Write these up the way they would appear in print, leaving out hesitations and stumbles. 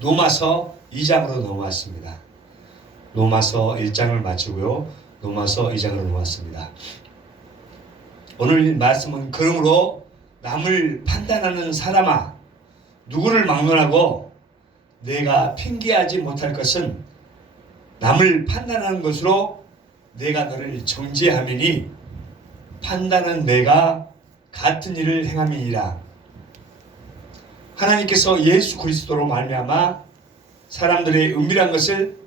로마서 2장으로 넘어왔습니다. 로마서 1장을 마치고요. 로마서 2장으로 넘어왔습니다. 오늘 말씀은 그러므로 남을 판단하는 사람아 누구를 막론하고 내가 핑계하지 못할 것은 남을 판단하는 것으로 내가 너를 정죄하매니 판단은 내가 같은 일을 행함이니라. 하나님께서 예수 그리스도로 말미암아 사람들의 은밀한 것을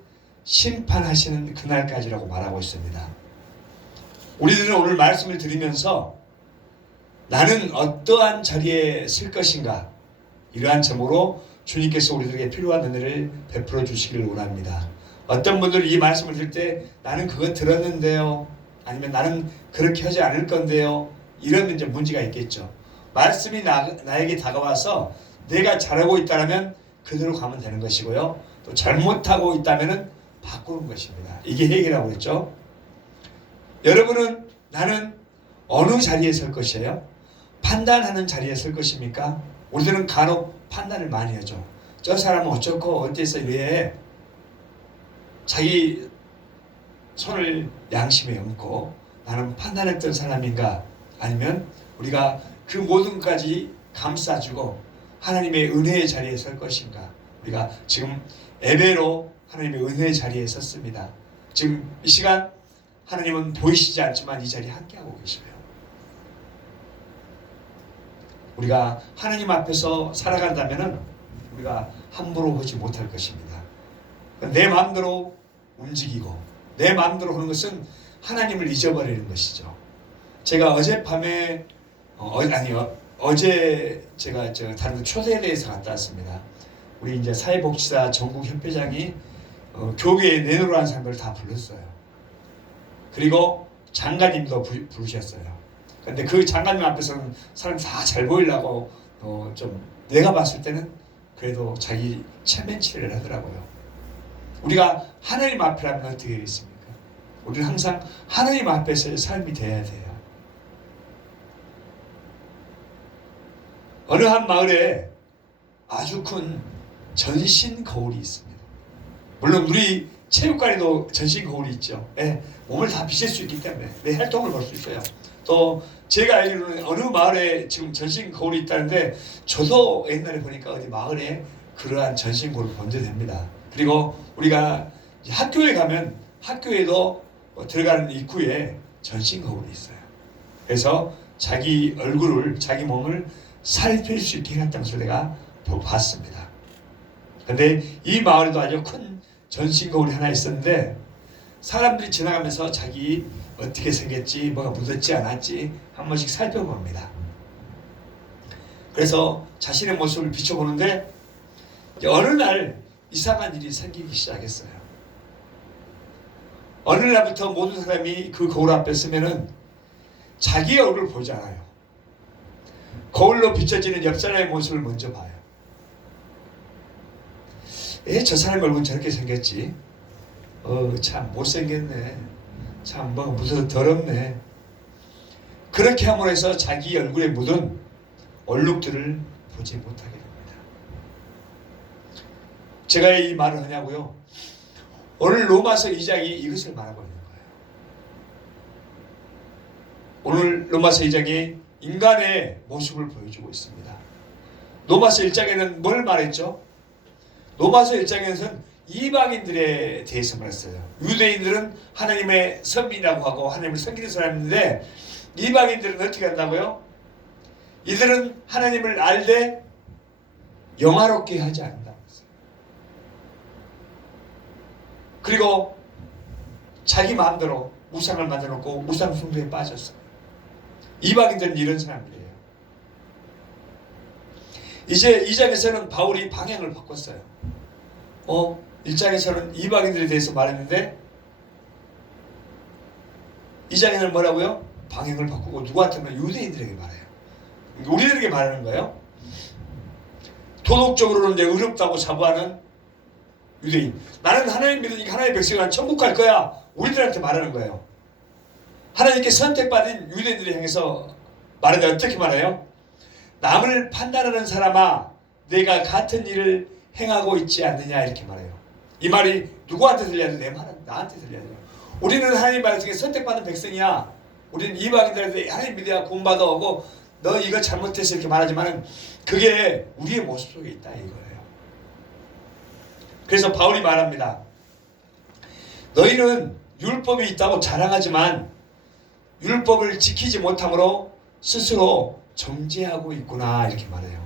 심판하시는 그날까지라고 말하고 있습니다. 우리들은 오늘 말씀을 들으면서 나는 어떠한 자리에 설 것인가, 이러한 점으로 주님께서 우리들에게 필요한 은혜를 베풀어 주시기를 원합니다. 어떤 분들은 이 말씀을 들을 때 나는 그거 들었는데요, 아니면 나는 그렇게 하지 않을 건데요, 이런 이제 문제가 있겠죠. 말씀이 나에게 다가와서 내가 잘하고 있다면 그대로 가면 되는 것이고요, 또 잘못하고 있다면 바꾸는 것입니다. 이게 해결이라고 했죠. 여러분은 나는 어느 자리에 설 것이에요? 판단하는 자리에 설 것입니까? 우리들은 간혹 판단을 많이 하죠. 저 사람은 어쩌고 어때서 왜 자기 손을 양심에 얹고 나는 판단했던 사람인가, 아니면 우리가 그 모든 것까지 감싸주고 하나님의 은혜의 자리에 설 것인가. 우리가 지금 예배로 하나님의 은혜의 자리에 섰습니다. 지금 이 시간 하나님은 보이시지 않지만 이 자리에 함께하고 계시고요. 우리가 하나님 앞에서 살아간다면 우리가 함부로 하지 못할 것입니다. 내 마음대로 움직이고 내 마음대로 하는 것은 하나님을 잊어버리는 것이죠. 제가 어젯밤에 어제 제가 다른 초대대에서 갔다 왔습니다. 우리 이제 사회복지사 전국협회장이 교회에 내놓으라는 사람들을 다 불렀어요. 그리고 장관님도 부르셨어요. 근데 그 장관님 앞에서는 사람 다 잘 보이려고 좀 내가 봤을 때는 그래도 자기 체면치레를 하더라고요. 우리가 하나님 앞이라면 어떻게 되겠습니까? 우리는 항상 하나님 앞에서의 삶이 돼야 돼요. 어느 한 마을에 아주 큰 전신 거울이 있습니다. 물론 우리 체육관에도 전신 거울이 있죠. 네, 몸을 다 비칠 수 있기 때문에 내 활동을 볼 수 있어요. 또 제가 알기로는 어느 마을에 지금 전신 거울이 있다는데, 저도 옛날에 보니까 어디 마을에 그러한 전신 거울을 본 적 됩니다. 그리고 우리가 학교에 가면 학교에도 들어가는 입구에 전신 거울이 있어요. 그래서 자기 얼굴을, 자기 몸을 살필 수 있게 해놨다는 것을 내가 봤습니다. 근데 이 마을에도 아주 큰 전신 거울이 하나 있었는데, 사람들이 지나가면서 자기 어떻게 생겼지, 뭐가 묻었지 않았지 한 번씩 살펴봅니다. 그래서 자신의 모습을 비춰보는데 어느 날 이상한 일이 생기기 시작했어요. 어느 날부터 모든 사람이 그 거울 앞에 서면은 자기의 얼굴을 보지 않아요. 거울로 비춰지는 옆 사람의 모습을 먼저 봐요. 저 사람의 얼굴은 저렇게 생겼지. 참 못생겼네. 참 뭐 무슨 더럽네. 그렇게 함으로 해서 자기 얼굴에 묻은 얼룩들을 보지 못하게 됩니다. 제가 이 말을 하냐고요? 오늘 로마서 2장이 이것을 말하고 있는 거예요. 오늘 로마서 2장이 인간의 모습을 보여주고 있습니다. 로마서 1장에는 뭘 말했죠? 로마서 1장에서는 이방인들에 대해서 말했어요. 유대인들은 하나님의 선민이라고 하고 하나님을 섬기는 사람인데, 이방인들은 어떻게 한다고요? 이들은 하나님을 알되 영화롭게 하지 않는다고 했어요. 그리고 자기 마음대로 우상을 만들어놓고 우상 숭배에 빠졌어요. 이방인들은 이런 사람들이에요. 이제 2장에서는 바울이 방향을 바꿨어요. 1장에서는 이방인들에 대해서 말했는데 2장에는 뭐라고요? 방향을 바꾸고 누구한테는 유대인들에게 말해요. 우리들에게 말하는 거예요. 도덕적으로는 이제 의롭다고 자부하는 유대인, 나는 하나님 믿으니까 하나님의 백성은 천국 갈 거야, 우리들한테 말하는 거예요. 하나님께 선택받은 유대인들을 향해서 말하는데 어떻게 말해요? 남을 판단하는 사람아 내가 같은 일을 행하고 있지 않느냐 이렇게 말해요. 이 말이 누구한테 들려야 돼? 내 말은 나한테 들려야 돼요. 우리는 하나님 말씀에 선택받은 백성이야. 우리는 이방인들한테 하나님 믿어야 구원받아 오고 너 이거 잘못했어 이렇게 말하지만 그게 우리의 모습 속에 있다 이거예요. 그래서 바울이 말합니다. 너희는 율법이 있다고 자랑하지만 율법을 지키지 못함으로 스스로 정죄하고 있구나 이렇게 말해요.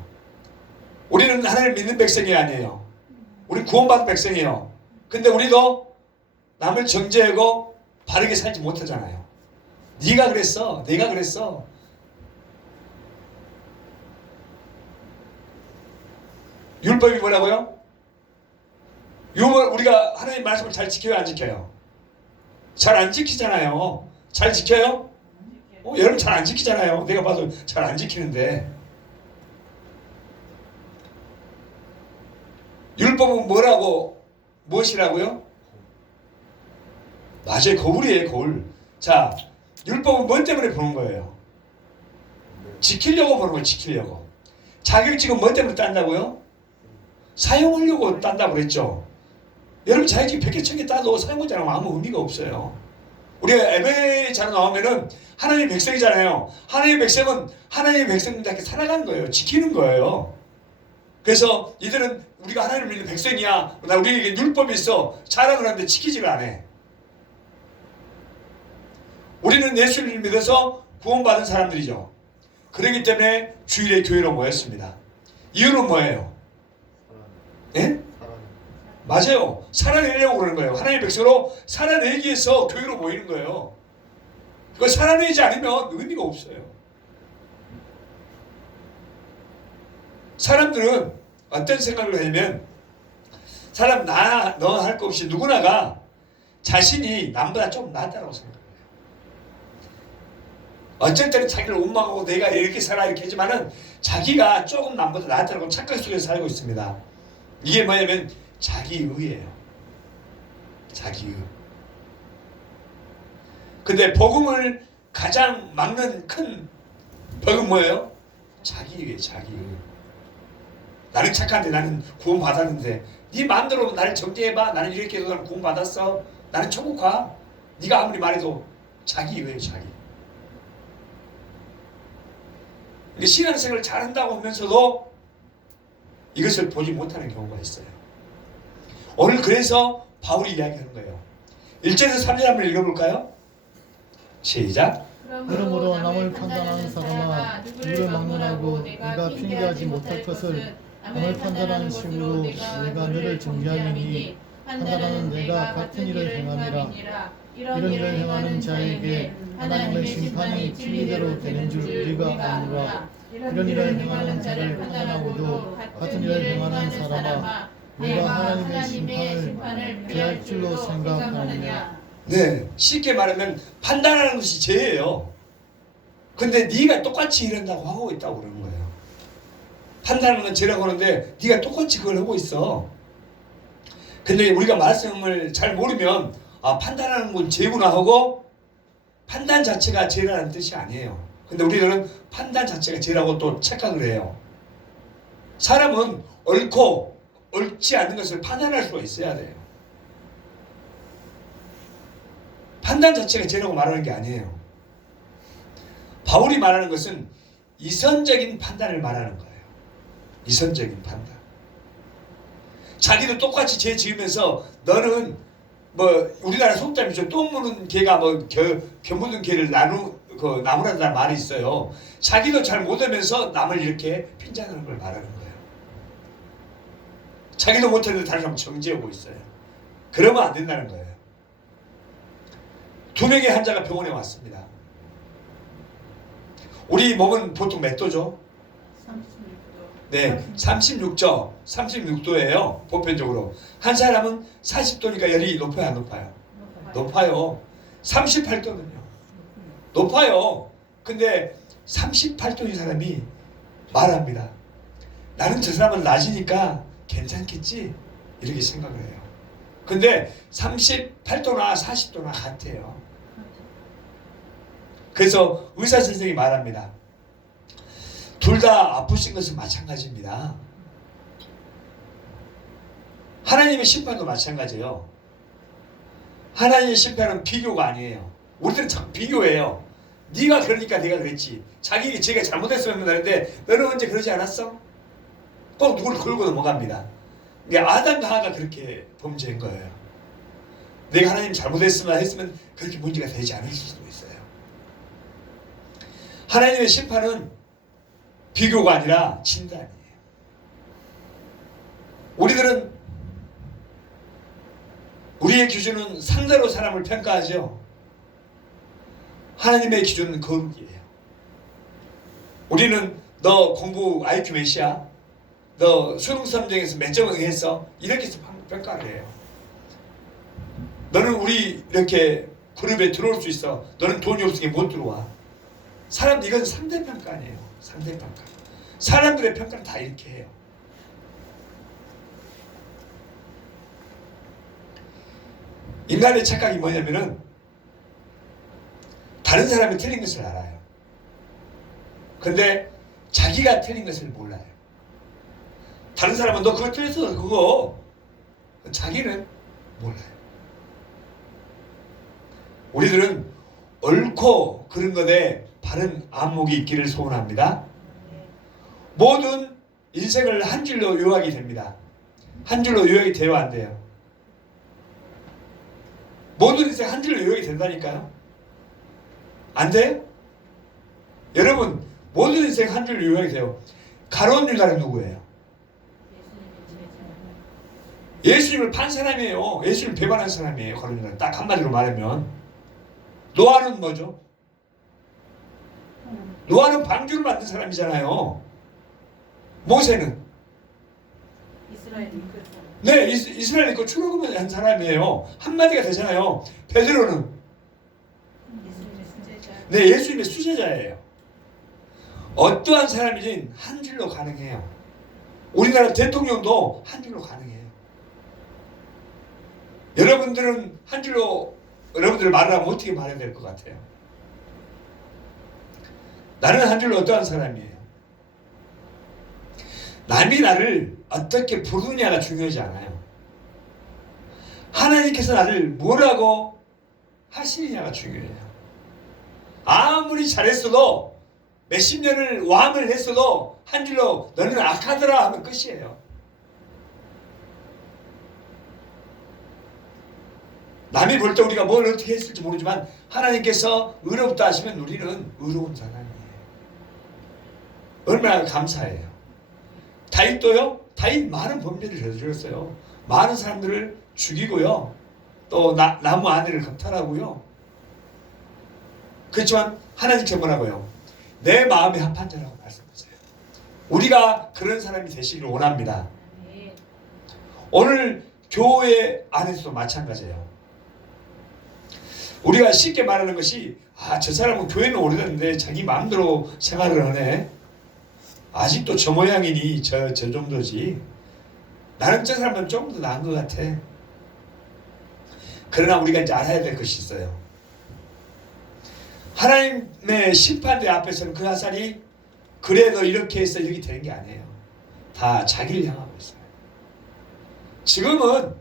우리는 하나님을 믿는 백성이 아니에요. 우리 구원받은 백성이에요. 근데 우리도 남을 정죄하고 바르게 살지 못하잖아요. 네가 그랬어. 내가 그랬어. 율법이 뭐라고요? 우리가 하나님 말씀을 잘 지켜요, 안 지켜요? 잘 안 지키잖아요. 잘 지켜요? 여러분 잘 안 지키잖아요. 내가 봐도 잘 안 지키는데. 율법은 뭐라고, 무엇이라고요? 맞아요. 거울이에요, 거울. 자, 율법은 뭐 때문에 보는 거예요? 지키려고 보는 거예요, 지키려고. 자격증은 뭐 때문에 딴다고요? 사용하려고 딴다고 그랬죠. 여러분 자격증 100개 1000개 따도 사용하지 않으면 아무 의미가 없어요. 우리가 에베레자로 나오면은 하나님의 백성이잖아요. 하나님의 백성은 하나님의 백성답게 살아가는 거예요. 지키는 거예요. 그래서 이들은 우리가 하나님을 믿는 백성이야. 우리에게 율법이 있어. 자랑을 하는데 지키지를 않아. 우리는 예수를 믿어서 구원받은 사람들이죠. 그렇기 때문에 주일에 교회로 모였습니다. 이유는 뭐예요? 예? 맞아요. 살아내려고 그러는 거예요. 하나님의 백성으로 살아내기 위해서 교회로 모이는 거예요. 그거 살아내지 않으면 의미가 없어요. 사람들은 어떤 생각을 하냐면 사람 나 너 할 거 없이 누구나가 자신이 남보다 좀 낫다고 생각해요. 어쩔 때는 자기를 원망하고 내가 이렇게 살아 이렇게 하지만은 자기가 조금 남보다 낫다고 착각 속에서 살고 있습니다. 이게 뭐냐면 자기의예요. 자기의. 근데 복음을 가장 막는 큰 벽은 뭐예요? 자기의예요. 자기의. 나는 착한데 나는 구원 받았는데 네 마음대로 나를 정죄해봐. 나는 이렇게 해도 나는 구원 받았어. 나는 천국 가. 네가 아무리 말해도 자기의예요. 자기. 신앙생활을 잘한다고 하면서도 이것을 보지 못하는 경우가 있어요. 오늘 그래서 바울이 이야기하는 거예요. 1절에서 3절 한번 읽어볼까요? 시작. 그러므로 남을 판단하는 사람아 누구를 막론하고 네가 핑계하지 못할 것을 남을 판단하는 식으로 내가 너를 정죄함이니 판단하는 내가 같은 일을 행함이라. 이런 일을 행하는 자에게 하나님의 심판이 진리대로 되는 줄 우리가 아노라. 이런 일을 행하는 자를 판단하고도 같은 일을 행하는 사람아 내가 하나님의 심판을 피할 줄로 생각하느냐. 네, 쉽게 말하면 판단하는 것이 죄예요. 근데 네가 똑같이 이런다고 하고 있다고 그러는 거예요. 판단하는 건 죄라고 하는데 네가 똑같이 그걸 하고 있어. 근데 우리가 말씀을 잘 모르면 아, 판단하는 건 죄구나 하고 판단 자체가 죄라는 뜻이 아니에요. 근데 우리들은 판단 자체가 죄라고 또 착각을 해요. 사람은 옳고 옳지 않는 것을 판단할 수가 있어야 돼요. 판단 자체가 죄라고 말하는 게 아니에요. 바울이 말하는 것은 이선적인 판단을 말하는 거예요. 이선적인 판단. 자기도 똑같이 죄 지으면서 너는 뭐 우리나라 속담이죠. 똥 무는 개가 뭐 겨 묻은 개를 나무란다는 말이 있어요. 자기도 잘 못하면서 남을 이렇게 핀잔하는 걸 말하는 거예요. 자기도 못하는데 다른 사람 정죄하고 있어요. 그러면 안 된다는 거예요. 2명의 환자가 병원에 왔습니다. 우리 몸은 보통 몇 도죠? 36도. 네, 36도예요. 보편적으로. 한 사람은 40도니까 열이 높아요, 안 높아요? 높아요. 38도는요. 높아요. 근데 38도인 사람이 말합니다. 나는 저 사람은 낮으니까 괜찮겠지? 이렇게 생각을 해요. 근데 38도나 40도나 같아요. 그래서 의사 선생님이 말합니다. 둘 다 아프신 것은 마찬가지입니다. 하나님의 심판도 마찬가지예요. 하나님의 심판은 비교가 아니에요. 우리들은 자꾸 비교해요. 네가 그러니까 내가 그랬지. 제가 잘못했으면 되는데 너는 언제 그러지 않았어? 꼭 누구를 걸고 넘어갑니다. 그러니까 아담과 하와가 그렇게 범죄한 거예요. 내가 하나님 했으면 그렇게 문제가 되지 않을 수도 있어요. 하나님의 심판은 비교가 아니라 진단이에요. 우리들은 우리의 기준은 상대로 사람을 평가하죠. 하나님의 기준은 거룩이에요. 우리는 너 공부 IQ 몇이야? 너 수능 시험장에서 몇 점을 했어? 이렇게 해서 평가를 해요. 너는 우리 이렇게 그룹에 들어올 수 있어. 너는 돈이 없으니 못 들어와. 이건 상대평가 아니에요. 상대평가. 사람들의 평가는 다 이렇게 해요. 인간의 착각이 뭐냐면은 다른 사람이 틀린 것을 알아요. 근데 자기가 틀린 것을 몰라요. 다른 사람은 너 그거 틀렸어 그거. 자기는 몰라요. 우리들은 옳고 그른 것에 바른 안목이 있기를 소원합니다. 모든 인생을 한 줄로 요약이 됩니다. 한 줄로 요약이 돼요, 안 돼요? 모든 인생 한 줄로 요약이 된다니까요. 안 돼요? 여러분, 모든 인생 한 줄로 요약이 돼요. 가룟 유다는 누구예요? 예수님을 판 사람이에요. 예수님을 배반한 사람이에요. 가룟 유다는 딱 한마디로 말하면. 노아는 뭐죠? 노아는 방주를 만든 사람이잖아요. 모세는 네, 이스라엘 이끌고 출애굽을 한 사람이에요. 한마디가 되잖아요. 베드로는 네, 예수님의 수제자예요. 어떠한 사람이든 한 줄로 가능해요. 우리나라 대통령도 한 줄로 가능해요. 여러분들은 한 줄로 여러분들 말을 하면 어떻게 말해야 될 것 같아요? 나는 한 줄로 어떠한 사람이에요? 남이 나를 어떻게 부르느냐가 중요하지 않아요. 하나님께서 나를 뭐라고 하시느냐가 중요해요. 아무리 잘했어도 몇십 년을 왕을 했어도 한 줄로 너는 악하더라 하면 끝이에요. 남이 볼 때 우리가 뭘 어떻게 했을지 모르지만 하나님께서 의롭다 하시면 우리는 의로운 사람이에요. 얼마나 감사해요. 다윗도요. 다윗 많은 범죄를 저질렀어요. 많은 사람들을 죽이고요. 또 나무 아내를 겁탈하고요. 그렇지만 하나님께서 뭐라고요? 내 마음에 합한 자라고 말씀하세요. 우리가 그런 사람이 되시기를 원합니다. 오늘 교회 안에서도 마찬가지예요. 우리가 쉽게 말하는 것이 저 사람은 교회는 오래됐는데 자기 마음대로 생활을 하네. 아직도 저 모양이니 저 정도지. 나는 저 사람은 조금 더 나은 것 같아. 그러나 우리가 이제 알아야 될 것이 있어요. 하나님의 심판대 앞에서는 그 화살이 그래도 이렇게 해서 이렇게 되는 게 아니에요. 다 자기를 향하고 있어요. 지금은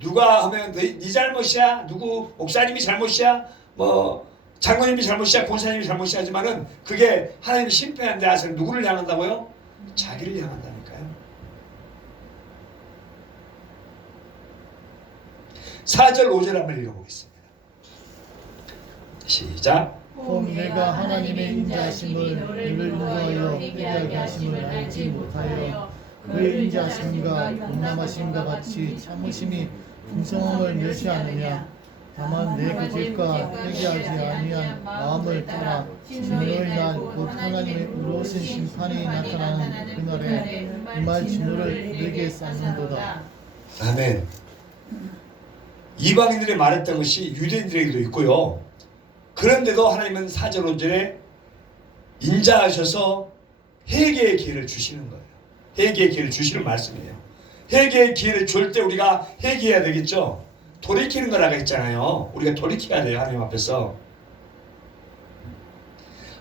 누가 하면 네 잘못이야, 누구 목사님이 잘못이야, 뭐 장로님이 잘못이야, 권사님이 잘못이야 하지만은 그게 하나님 심판대 앞에서 누구를 향한다고요? 자기를 향한다니까요. 4절 5절 한번 읽어보겠습니다. 시작. 혹 내가 하나님의 인자하심을 너를 인도하여 회개하게 하심을 알지 못하여 그의 인자하심과 용남하심과 같이 참으심이 풍성함을 멸시하느냐. 다만 내 그 죄과 회개하지 아니한 마음을 따라 진노의 날 곧 하나님의 의로우신 심판이 나타나는 그날에 이 말 진노를 내게 쌓는도다. 아멘. 이방인들이 말했던 것이 유대인들에게도 있고요. 그런데도 하나님은 4절 5절에 인자하셔서 회개의 기회를 주시는 거예요. 회개의 기회를 주시는 말씀이에요. 회개의 기회를 줄 때 우리가 회개해야 되겠죠. 돌이키는 거라고 했잖아요. 우리가 돌이켜야 돼요. 하나님 앞에서.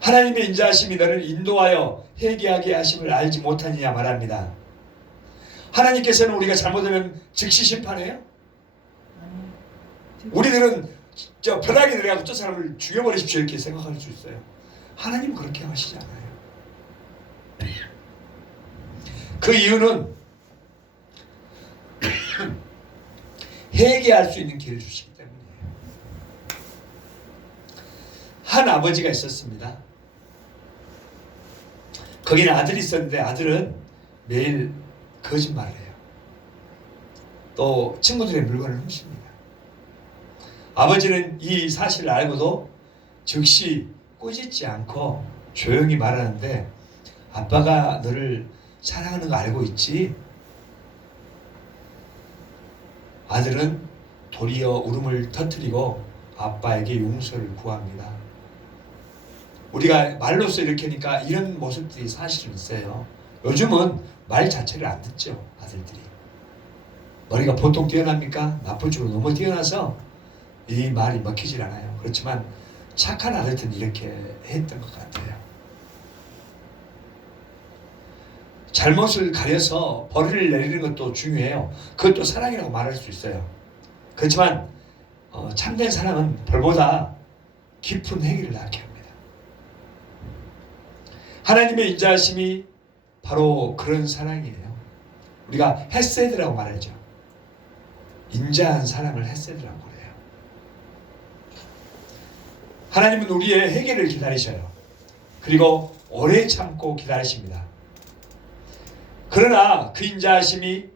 하나님의 인자하심이 너를 인도하여 회개하게 하심을 알지 못하느냐 말합니다. 하나님께서는 우리가 잘못하면 즉시 심판해요? 우리들은 저 벼락이 내려가고 저 사람을 죽여버리십시오 이렇게 생각할 수 있어요. 하나님은 그렇게 하시지 않아요. 그 이유는 회개할 수 있는 기회를 주시기 때문이에요. 한 아버지가 있었습니다. 거기는 아들이 있었는데 아들은 매일 거짓말을 해요. 또 친구들의 물건을 훔칩니다. 아버지는 이 사실을 알고도 즉시 꾸짖지 않고 조용히 말하는데, 아빠가 너를 사랑하는 거 알고 있지? 아들은 도리어 울음을 터뜨리고 아빠에게 용서를 구합니다. 우리가 말로써 이렇게 하니까 이런 모습들이 사실은 있어요. 요즘은 말 자체를 안 듣죠. 아들들이 머리가 보통 뛰어납니까? 나쁜 쪽으로 너무 뛰어나서 이 말이 먹히질 않아요. 그렇지만 착한 아들들은 이렇게 했던 것 같아요. 잘못을 가려서 벌을 내리는 것도 중요해요. 그것도 사랑이라고 말할 수 있어요. 그렇지만 참된 사랑은 벌보다 깊은 행위를 낳게 합니다. 하나님의 인자하심이 바로 그런 사랑이에요. 우리가 헤세드라고 말하죠. 인자한 사랑을 헤세드라고 그래요. 하나님은 우리의 회개를 기다리셔요. 그리고 오래 참고 기다리십니다. 그러나 그 인자하심을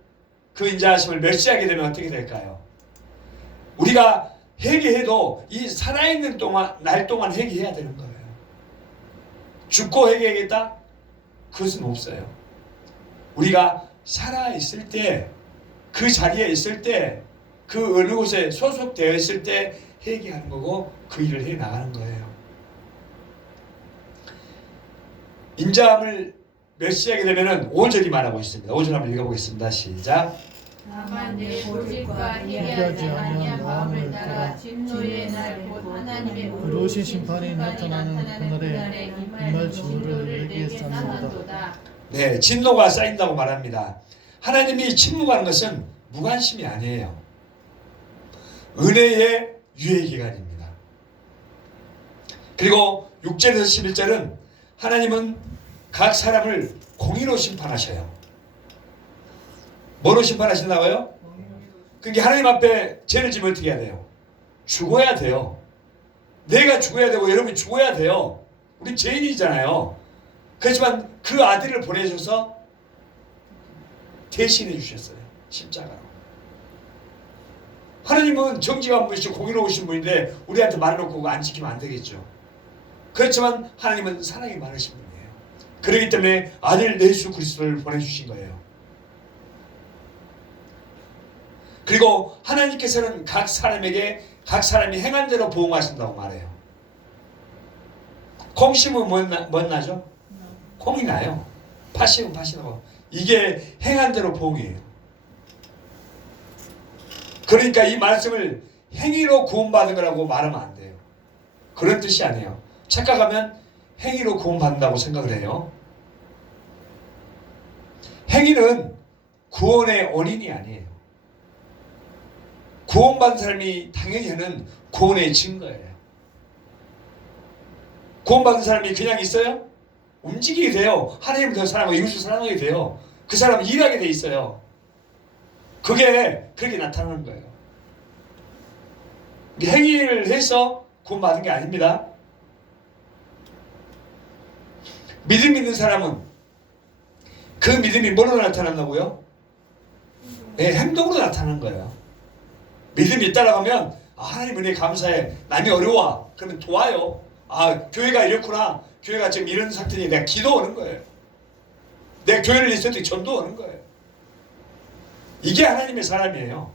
멸시하게 되면 어떻게 될까요? 우리가 회개해도 이 살아있는 날 동안 회개해야 되는 거예요. 죽고 회개하겠다? 그것은 없어요. 우리가 살아있을 때, 그 자리에 있을 때, 그 어느 곳에 소속되어 있을 때 회개하는 거고 그 일을 해 나가는 거예요. 인자함을 멸시하게 되면은 5절이 말하고 있습니다. 5절 한번 읽어보겠습니다. 시작. 다만 내 고집과 회개하지 아니한 마음을 따라 진노의 날 곧 하나님의 의로우신 심판이 나타나는 그날에 이말 진노를 내게 쌓는다. 네, 진노가 쌓인다고 말합니다. 하나님이 침묵하는 것은 무관심이 아니에요. 은혜의 유예기간입니다. 그리고 6절에서 11절은 하나님은 각 사람을 공의로 심판하셔요. 뭐로 심판하신다고요? 그러니까 하나님 앞에 죄를 지면 어떻게 해야 돼요? 죽어야 돼요. 내가 죽어야 되고 여러분이 죽어야 돼요. 우리 죄인이잖아요. 그렇지만 그 아들을 보내셔서 대신해 주셨어요. 십자가로. 하나님은 정직한 분이시고 공의로우신 분인데 우리한테 말해놓고 그거 안 지키면 안 되겠죠. 그렇지만 하나님은 사랑이 많으신 분이에요. 그렇기 때문에 아들 예수 그리스도를 보내주신 거예요. 그리고 하나님께서는 각 사람에게 각 사람이 행한 대로 보응하신다고 말해요. 콩 심으면 뭔 나죠? 콩이 나요. 팥 심으면 팥이 나고. 이게 행한 대로 보응이에요. 그러니까 이 말씀을 행위로 구원받은 거라고 말하면 안 돼요. 그런 뜻이 아니에요. 착각하면 행위로 구원받는다고 생각을 해요. 행위는 구원의 원인이 아니에요. 구원받은 사람이 당연히 하는 구원의 증거예요. 구원받은 사람이 그냥 있어요? 움직이게 돼요. 하나님을 더 사랑하고 이웃을 사랑하게 돼요. 그 사람은 일하게 돼 있어요. 그게 그렇게 나타나는 거예요. 행위를 해서 구원받은 게 아닙니다. 믿음 있는 사람은 그 믿음이 뭐로 나타난다고요? 네, 행동으로 나타나는 거예요. 믿음이 있다라고 하면 하나님 은혜 감사해. 남이 어려워. 그러면 도와요. 교회가 이렇구나. 교회가 지금 이런 상태니 내가 기도 오는 거예요. 내 교회를 있을 때 전도 오는 거예요. 이게 하나님의 사람이에요.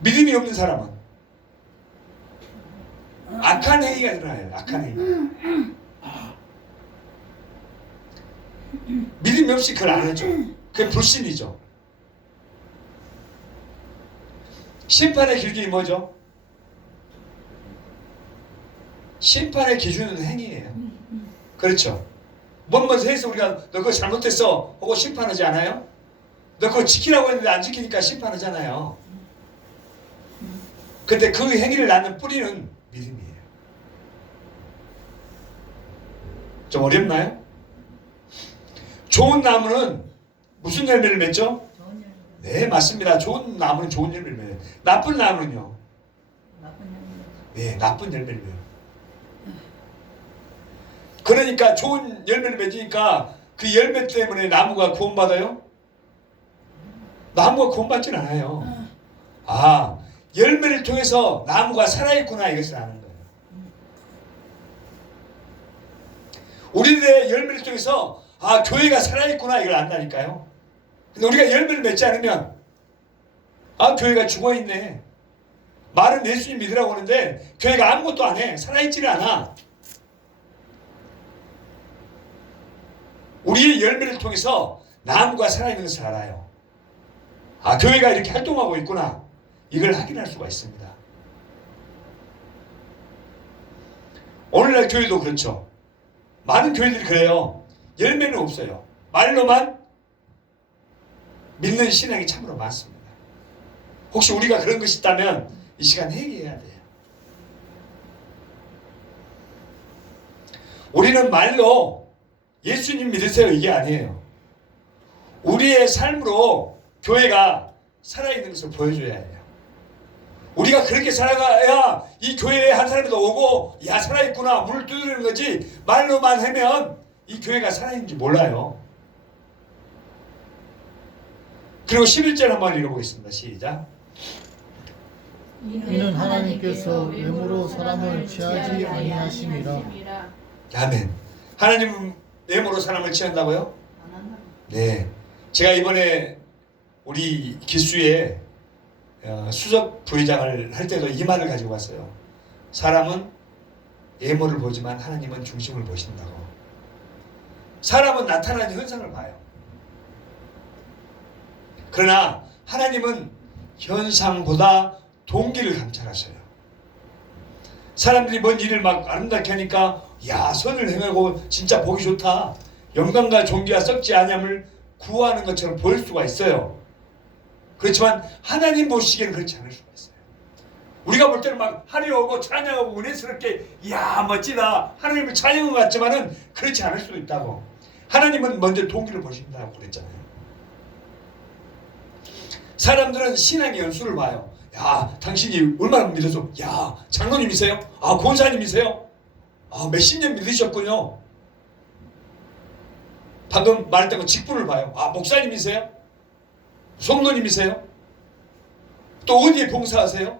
믿음이 없는 사람은 악한 행위가 일어나요. 악한 행위. 믿음이 없이 그걸 안 하죠. 그게 불신이죠. 심판의 기준이 뭐죠? 심판의 기준은 행위예요. 그렇죠. 뭔 해서 우리가 너 그거 잘못했어 하고 심판하지 않아요? 너 그거 지키라고 했는데 안 지키니까 심판하잖아요. 근데 그 행위를 낳는 뿌리는 믿음이에요. 좀 어렵나요? 좋은 나무는 무슨 열매를 맺죠? 네, 맞습니다. 좋은 나무는 좋은 열매를 맺어요. 나쁜 나무는요? 네, 나쁜 열매를 맺어요. 그러니까 좋은 열매를 맺으니까 그 열매 때문에 나무가 구원받아요? 나무가 구원받지는 않아요. 아, 열매를 통해서 나무가 살아있구나 이것을 아는 거예요. 우리들의 열매를 통해서 아, 교회가 살아있구나 이걸 안다니까요. 근데 우리가 열매를 맺지 않으면 아, 교회가 죽어있네. 말은 예수님 믿으라고 하는데 교회가 아무것도 안 해. 살아있지를 않아. 우리의 열매를 통해서 나무가 살아있는 것을 알아요. 아, 교회가 이렇게 활동하고 있구나. 이걸 확인할 수가 있습니다. 오늘날 교회도 그렇죠. 많은 교회들이 그래요. 열매는 없어요. 말로만 믿는 신앙이 참으로 많습니다. 혹시 우리가 그런 것이 있다면 이 시간 회개해야 돼요. 우리는 말로 예수님 믿으세요 이게 아니에요. 우리의 삶으로 교회가 살아있는 것을 보여줘야 해요. 우리가 그렇게 살아가야 이 교회에 한 사람이 오고 야 살아있구나 문을 두드리는 거지 말로만 하면 이 교회가 살아있는지 몰라요. 그리고 11절 한번 읽어보겠습니다. 시작. 이는 하나님께서 외모로 사람을 취하지 아니하심이라. 아멘. 하나님 외모로 사람을 취한다고요? 네. 제가 이번에 우리 기수에 수석 부회장을 할 때도 이 말을 가지고 왔어요. 사람은 외모를 보지만 하나님은 중심을 보신다고. 사람은 나타나는 현상을 봐요. 그러나 하나님은 현상보다 동기를 감찰하셔요. 사람들이 뭔 일을 막 아름답게 하니까 야 선을 행하고 진짜 보기 좋다. 영광과 존귀와 썩지 아니함을 구하는 것처럼 보일 수가 있어요. 그렇지만 하나님 보시기에는 그렇지 않을 수가 있어요. 우리가 볼 때는 막 화려하고 찬양하고 은혜스럽게 야 멋지다 하나님을 찬양한 것 같지만은 그렇지 않을 수도 있다고. 하나님은 먼저 동기를 보신다고 그랬잖아요. 사람들은 신앙의 연수를 봐요. 야 당신이 얼마나 믿어서 야 장로님이세요? 아 권사님이세요? 아 몇십 년 믿으셨군요. 방금 말했던 거 직분을 봐요. 아 목사님이세요? 성도님이세요? 또 어디에 봉사하세요?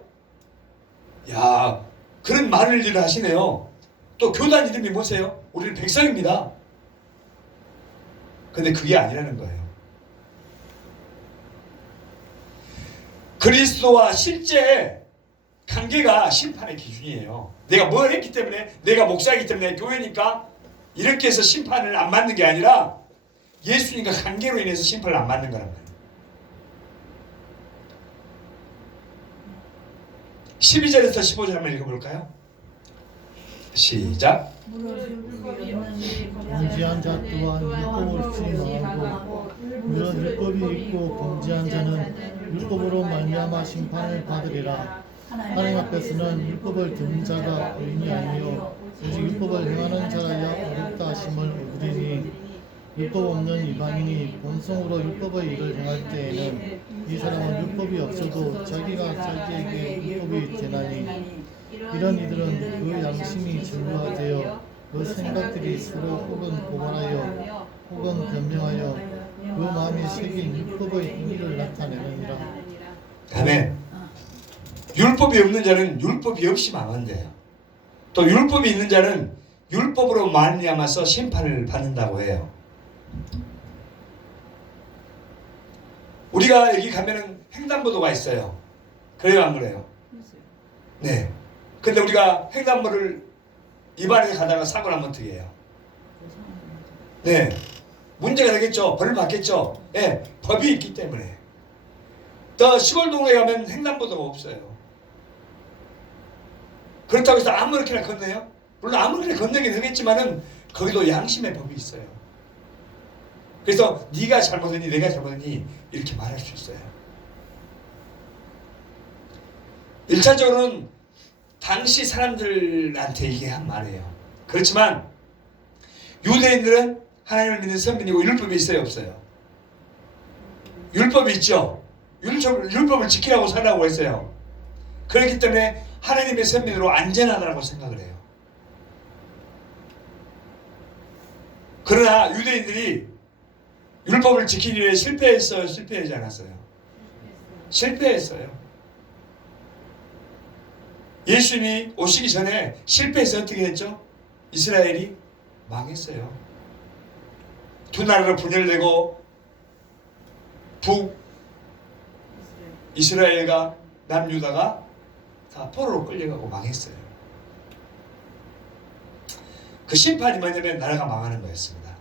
야 그런 많은 일을 하시네요. 또 교단 이름이 뭐세요? 우리는 백성입니다. 근데 그게 아니라는 거예요. 그리스도와 실제 관계가 심판의 기준이에요. 내가 뭘 했기 때문에 내가 목사이기 때문에 교회니까 이렇게 해서 심판을 안 받는 게 아니라 예수님과 관계로 인해서 심판을 안 받는 거란 말이에요. 12절에서 15절 한번 읽어볼까요? 시작. 범죄한 자 또한 율법을 수행하고 물론 율법이 있고 범죄한 자는 율법으로 말미암아 심판을 받으리라. 하나님 앞에서는 율법을 듣는 자가 의인이 아니요 오직 율법을 행하는 자라야 어렵다 하심을 얻으리니 율법 없는 이방인이 본성으로 율법의 일을 행할 때에는 이 사람은 율법이 없어도 자기가 자기에게 율법이 되나니 이런 이들은 그 양심이 증거되어 그 생각들이 서로 혹은 고발하여 혹은 변명하여 그 마음에 새긴 율법의 행위를 나타내느니라. 아멘. 율법이 없는 자는 율법이 없이 망한대요. 또 율법이 있는 자는 율법으로 말미암아서 심판을 받는다고 해요. 우리가 여기 가면은 횡단보도가 있어요. 그래요 안 그래요? 네. 근데 우리가 횡단보도를 위반해서 가다가 사고를 한번 어떻게 해요? 네. 문제가 되겠죠. 벌을 받겠죠. 네. 법이 있기 때문에. 또 시골 동네에 가면 횡단보도가 없어요. 그렇다고 해서 아무렇게나 건너요? 물론 아무렇게나 건너긴 하겠지만은 거기도 양심의 법이 있어요. 그래서 네가 잘못했니 내가 잘못했니 이렇게 말할 수 있어요. 1차적으로는 당시 사람들한테 이게 한 말이에요. 그렇지만 유대인들은 하나님을 믿는 선민이고 율법이 있어요 없어요? 율법이 있죠. 율법을 지키라고 살라고 했어요. 그렇기 때문에 하나님의 선민으로 안전하다고 생각을 해요. 그러나 유대인들이 율법을 지키기 위해 실패했어요? 실패하지 않았어요? 실패했어요. 예수님이 오시기 전에 실패해서 어떻게 됐죠? 이스라엘이 망했어요. 두 나라로 분열되고 북 이스라엘과 남유다가 다 포로로 끌려가고 망했어요. 그 심판이 뭐냐면 나라가 망하는 거였습니다.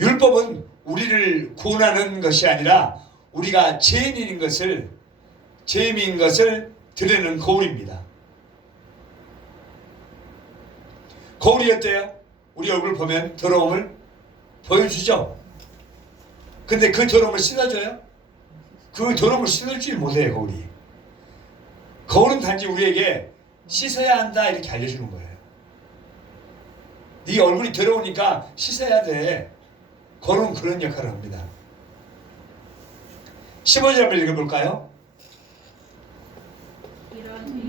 율법은 우리를 구원하는 것이 아니라 우리가 죄인인 것을 드러내는 거울입니다. 거울이 어때요? 우리 얼굴 보면 더러움을 보여주죠. 근데 그 더러움을 씻어줘요? 그 더러움을 씻어주지 못해요. 거울이. 거울은 단지 우리에게 씻어야 한다 이렇게 알려주는 거예요. 네 얼굴이 더러우니까 씻어야 돼. 거울은 그런 역할을 합니다. 15절 한번 읽어볼까요?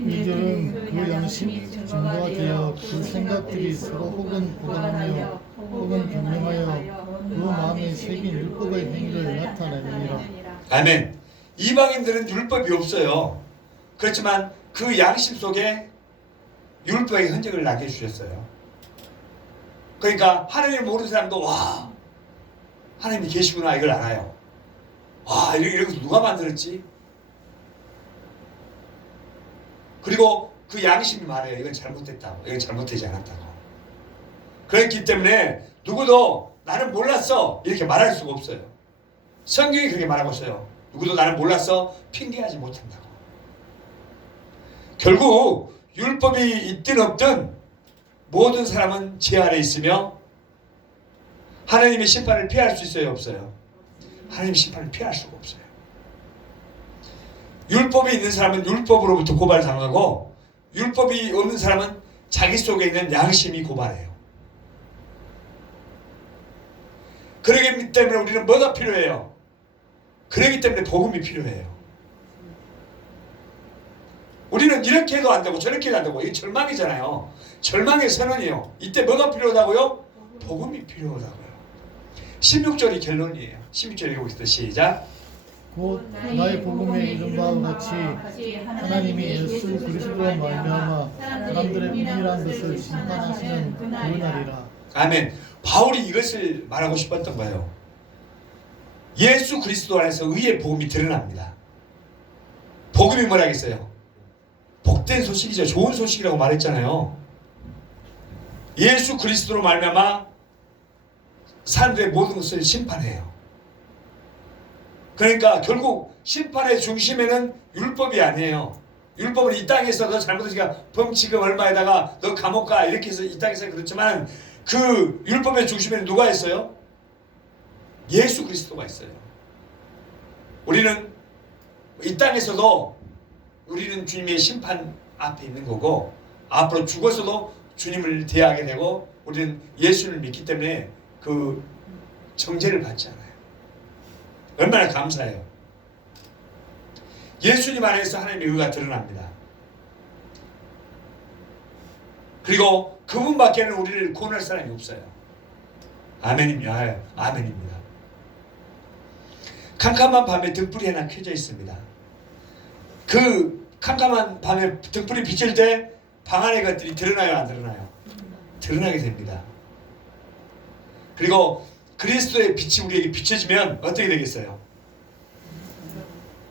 이들은 그 양심이 증거가 되어 그 생각들이 서로 혹은 보관하며 혹은 변명하여 그 마음에 새긴 율법의 행위를 나타내느니라. 아멘. 이방인들은 율법이 없어요. 그렇지만 그 양심 속에 율법의 흔적을 나게 해주셨어요. 그러니까 하나님을 모르는 사람도 와 하나님이 계시구나 이걸 알아요. 와 이런 거 누가 만들었지? 그리고 그 양심이 말해요. 이건 잘못됐다고. 이건 잘못되지 않았다고. 그렇기 때문에 누구도 나는 몰랐어 이렇게 말할 수가 없어요. 성경이 그렇게 말하고 있어요. 누구도 나는 몰랐어 핑계하지 못한다고. 결국 율법이 있든 없든 모든 사람은 죄 아래 있으며 하나님의 심판을 피할 수 있어요 없어요? 하나님의 심판을 피할 수가 없어요. 율법이 있는 사람은 율법으로부터 고발당하고 율법이 없는 사람은 자기 속에 있는 양심이 고발해요. 그러기 때문에 우리는 뭐가 필요해요? 그러기 때문에 복음이 필요해요. 우리는 이렇게 해도 안 되고 저렇게 해도 안 되고 이게 절망이잖아요. 절망의 선언이에요. 이때 뭐가 필요하다고요? 복음이 필요하다고요. 16절이 결론이에요. 16절 읽어보겠습니다. 시작. 곧 나의 복음에 이른 바와 같이 하나님이 예수 그리스도로 말미암아 사람들의 은밀한 것을 심판하시는 그 날이라. 아멘. 바울이 이것을 말하고 싶었던 거예요. 예수 그리스도 안에서 의의 복음이 드러납니다. 복음이 뭐라겠어요? 복된 소식이죠. 좋은 소식이라고 말했잖아요. 예수 그리스도로 말미암아 사람들의 모든 것을 심판해요. 그러니까 결국 심판의 중심에는 율법이 아니에요. 율법은 이 땅에서 너 잘못했으니까 범칙금 얼마에다가 너 감옥 가 이렇게 해서 이 땅에서 그렇지만 그 율법의 중심에는 누가 있어요? 예수 그리스도가 있어요. 우리는 이 땅에서도 우리는 주님의 심판 앞에 있는 거고 앞으로 죽어서도 주님을 대하게 되고 우리는 예수를 믿기 때문에 그 정죄를 받지 않아요. 얼마나 감사해요. 예수님 안에서 하나님의 의가 드러납니다. 그리고 그분밖에는 우리를 구원할 사람이 없어요. 아멘입니다. 아멘입니다. 캄캄한 밤에 등불이 하나 켜져 있습니다. 그 캄캄한 밤에 등불이 비칠 때 방 안의 것들이 드러나요 안 드러나요? 드러나게 됩니다. 그리고 그리스도의 빛이 우리에게 비춰지면 어떻게 되겠어요?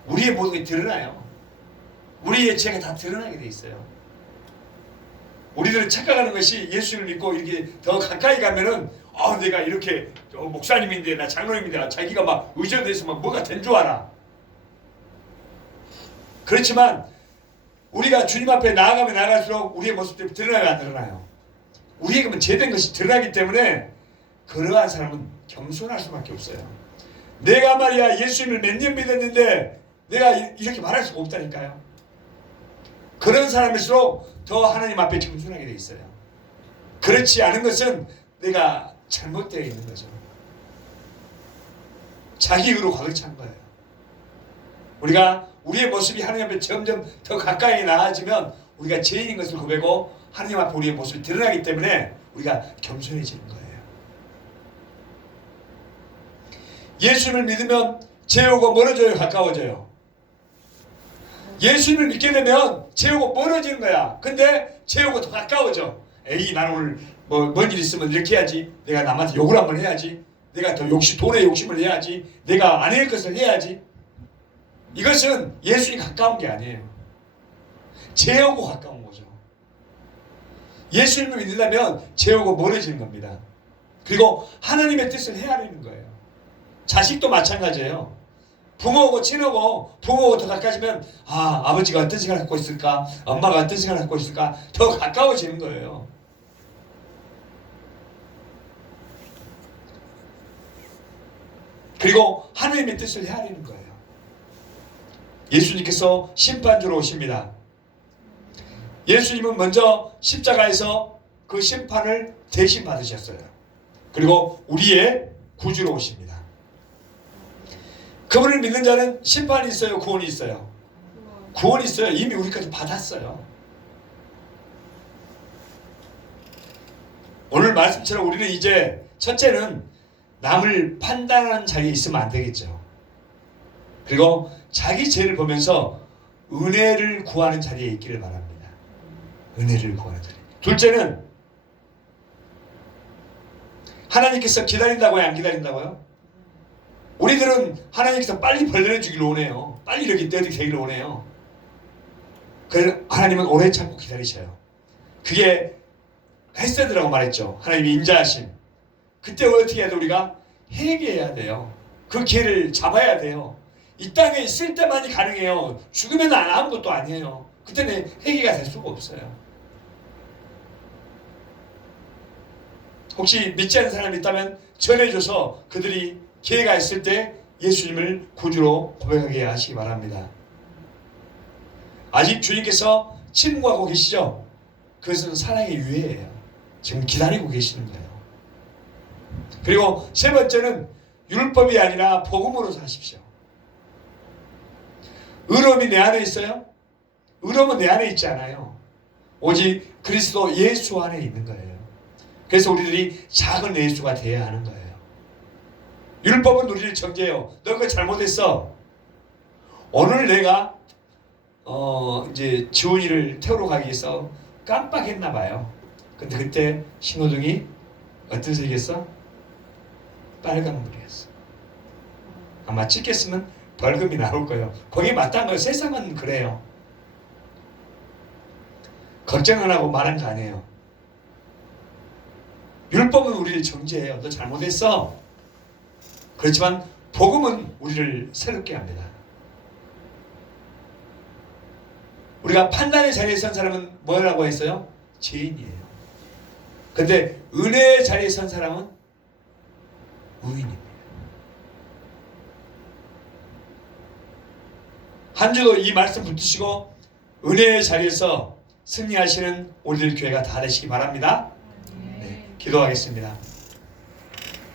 우리의 모든 게 드러나요. 우리의 죄가 다 드러나게 돼 있어요. 우리들은 착각하는 것이 예수를 믿고 이렇게 더 가까이 가면은 내가 이렇게 목사님인데 나 장로님인데 자기가 막 의존돼서 막 뭐가 된 줄 알아. 그렇지만 우리가 주님 앞에 나아가면 나아갈수록 우리의 모습들이 드러나요 안 드러나요? 우리에게는 죄된 것이 드러나기 때문에 그러한 사람은 겸손할 수밖에 없어요. 내가 말이야 예수님을 몇 년 믿었는데 내가 이렇게 말할 수가 없다니까요. 그런 사람일수록 더 하나님 앞에 겸손하게 돼 있어요. 그렇지 않은 것은 내가 잘못되어 있는 거죠. 자기 의로 가득 찬 거예요. 우리가 우리의 모습이 하나님 앞에 점점 더 가까이 나아지면 우리가 죄인인 것을 고백하고 하나님 앞에 우리의 모습이 드러나기 때문에 우리가 겸손해지는 거예요. 예수님을 믿으면 죄오고 멀어져요, 가까워져요? 예수님을 믿게 되면 죄오고 멀어지는 거야. 근데 죄오고 더 가까워져. 에이, 나는 오늘 뭔 일 있으면 이렇게 해야지. 내가 남한테 욕을 한번 해야지. 내가 더 돈에 욕심을 내야지. 내가 안 할 것을 해야지. 이것은 예수님 가까운 게 아니에요. 죄오고 가까운 거죠. 예수님을 믿는다면 죄오고 멀어지는 겁니다. 그리고 하나님의 뜻을 헤아리는 거예요. 자식도 마찬가지예요. 부모하고 친하고 부모하고 더 가까워지면 아버지가 어떤 생각을 갖고 있을까? 엄마가 어떤 생각을 갖고 있을까? 더 가까워지는 거예요. 그리고 하나님의 뜻을 헤아리는 거예요. 예수님께서 심판주로 오십니다. 예수님은 먼저 십자가에서 그 심판을 대신 받으셨어요. 그리고 우리의 구주로 오십니다. 그분을 믿는 자는 심판이 있어요? 구원이 있어요? 구원이 있어요. 이미 우리까지 받았어요. 오늘 말씀처럼 우리는 이제 첫째는 남을 판단하는 자리에 있으면 안 되겠죠. 그리고 자기 죄를 보면서 은혜를 구하는 자리에 있기를 바랍니다. 은혜를 구하는 자리. 둘째는 하나님께서 기다린다고요? 안 기다린다고요? 우리들은 하나님께서 빨리 벌려내 주기를 원해요. 빨리 이렇게 되기를 원해요. 그래서 하나님은 오래 참고 기다리셔요. 그게 헤세드라고 말했죠. 하나님이 인자하심. 그때 어떻게 해야 돼? 우리가 회개해야 돼요. 그 기회를 잡아야 돼요. 이 땅에 있을 때만이 가능해요. 죽으면 아무것도 아니에요. 그때는 회개가 될 수가 없어요. 혹시 믿지 않는 사람이 있다면 전해줘서 그들이 기회가 있을 때 예수님을 구주로 고백하게 하시기 바랍니다. 아직 주님께서 침묵하고 계시죠? 그것은 사랑의 유예예요. 지금 기다리고 계시는 거예요. 그리고 세 번째는 율법이 아니라 복음으로 사십시오. 의로움이 내 안에 있어요? 의로움은 내 안에 있지 않아요. 오직 그리스도 예수 안에 있는 거예요. 그래서 우리들이 작은 예수가 되어야 하는 거예요. 율법은 우리를 정죄해요. 너 그거 잘못했어. 오늘 내가 이제 지훈이를 태우러 가기 위해서 깜빡했나 봐요. 근데 그때 신호등이 어떤 색이었어? 빨간불이었어. 아마 찍혔으면 벌금이 나올 거예요. 거기에 마땅한 거예요. 세상은 그래요. 걱정 안 하고 말한 거 아니에요. 율법은 우리를 정죄해요. 너 잘못했어. 그렇지만 복음은 우리를 새롭게 합니다. 우리가 판단의 자리에 선 사람은 뭐라고 했어요? 죄인이에요. 근데 은혜의 자리에 선 사람은 의인입니다. 한 주도 이 말씀 붙드시고 은혜의 자리에서 승리하시는 우리들 교회가 다 되시기 바랍니다. 네, 기도하겠습니다.